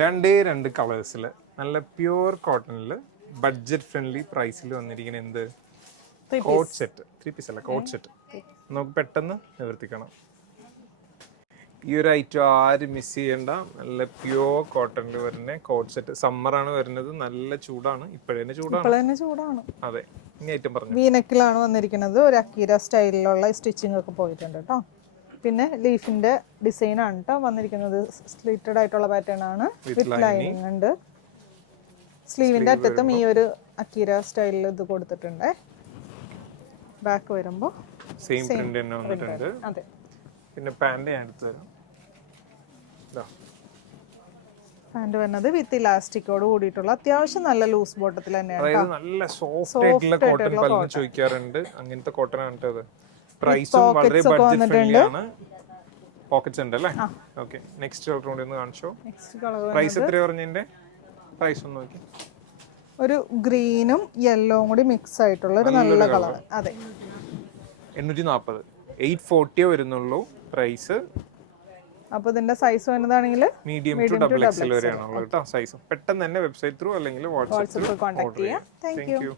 രണ്ട് കളേഴ്സിൽ നല്ല പ്യുവർ കോട്ടണിൽ ബഡ്ജറ്റ് ഫ്രണ്ട്ലി പ്രൈസിൽ വന്നിരിക്കുന്ന എന്ത് കോട്ട് സെറ്റ് 3 പീസ് അല്ല കോട്ട് സെറ്റ് നമുക്ക് പെട്ടെന്ന് നിവർത്തിക്കണം. ഈ ഒരു ഐറ്റം ആരും മിസ് ചെയ്യേണ്ട. നല്ല പ്യുവർ കോട്ടണിൽ വരുന്ന കോട്ട് സെറ്റ്. സമ്മറാണ് വരുന്നത്, നല്ല ചൂടാണ്, ഇപ്പോഴേ ചൂടാണ്. അതെ, ഇനി ഐറ്റം പറഞ്ഞു. വീനെക്കിലാണ് വന്നിരിക്കുന്നത്. ഒരു അക്കീര സ്റ്റൈലിലുള്ള സ്റ്റിച്ചിങ് ഒക്കെ പോയിട്ടുണ്ട് കേട്ടോ. പിന്നെ ലീഫിന്റെ ഡിസൈൻ ആണ് കേട്ടോ വന്നിരിക്കുന്നത്. സ്ലിറ്റഡ് ആയിട്ടുള്ള പാറ്റേൺ ആണ്, വിത്ത് ലൈനിങ് ഉണ്ട്. സ്ലീവിന്റെ അറ്റത്തും ഈ ഒരു അക്കീര സ്റ്റൈലിൽ ഇത് കൊടുത്തിട്ടുണ്ട്. ബാക്ക് വരുമ്പോൾ സെയിം പ്രിന്റ് തന്നെ വന്നിട്ടുണ്ട്. അതെ. പിന്നെ പാന്റ് ഞാൻ എടുത്തു തരാം. പാന്റ് വരുന്നത് വിത്ത് ഇലാസ്റ്റിക്കോട് കൂടിയിട്ടുള്ള അത്യാവശ്യം നല്ല ലൂസ് ബോട്ടത്തിൽ തന്നെയാണ്. അതായത് നല്ല സോഫ്റ്റ് ആയിട്ടുള്ള കോട്ടൺ പലരും ചോദിക്കാറുണ്ട്. അങ്ങനത്തെ കോട്ടൺ ആണ് കേട്ടോ. പ്രൈസും വളരെ ബഡ്ജറ്റ് ഫ്രണ്ട്ലി ആണ്. പോക്കറ്റ്സ് ഉണ്ട് അല്ലേ? ഓക്കെ, നെക്സ്റ്റ് കളർ കൂടി ഒന്ന് കാണിച്ചോ. പ്രൈസ് എത്രയാ പറഞ്ഞതിന്റെ? പ്രൈസ് ഒന്ന് നോക്കി. ഒരു ഗ്രീനും യെല്ലോയും കൂടി മിക്സ് ആയിട്ടുള്ള ഒരു നല്ല കളർ. അതെ, 840 840 വരുന്നുള്ളൂ പ്രൈസ്. അപ്പോൾ ഇതിന്റെ സൈസ് വരുന്നതാണെങ്കിൽ മീഡിയം ടു ഡബിൾ എക്സൽ വരെയാണുള്ളത് കേട്ടോ സൈസ്. പെട്ടെന്ന് തന്നെ വെബ്സൈറ്റ് ത്രൂ അല്ലെങ്കിൽ വാട്സ്ആപ്പ് കോൺടാക്ട് ചെയ്യാം. Thank U.